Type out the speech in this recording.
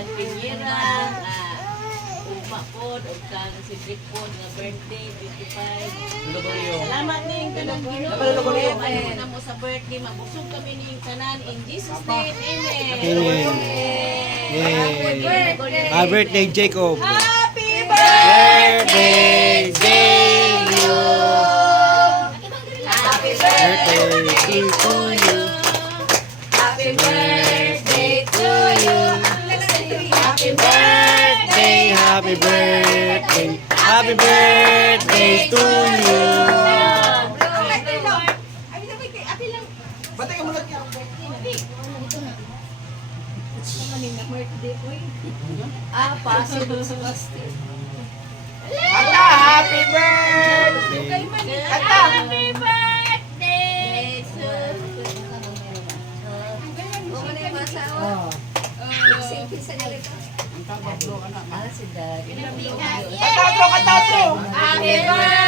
Ian Piñera, Uma po, o kang si Rick po, nga birthday, 55. Salamat ning kanang Ginoo. Ano na mo sa birthday, mabusog kami ning tanan in Jesus name. Amen. Happy birthday, Jacob. Happy Birthday, Jacob. Happy Birthday birthday to you. Happy birthday to you. Happy birthday. Happy birthday. Happy birthday to you. Possible sa Basti. Ata, happy birthday! Ata! Happy birthday to Katatlo, katatlo! Happy birthday.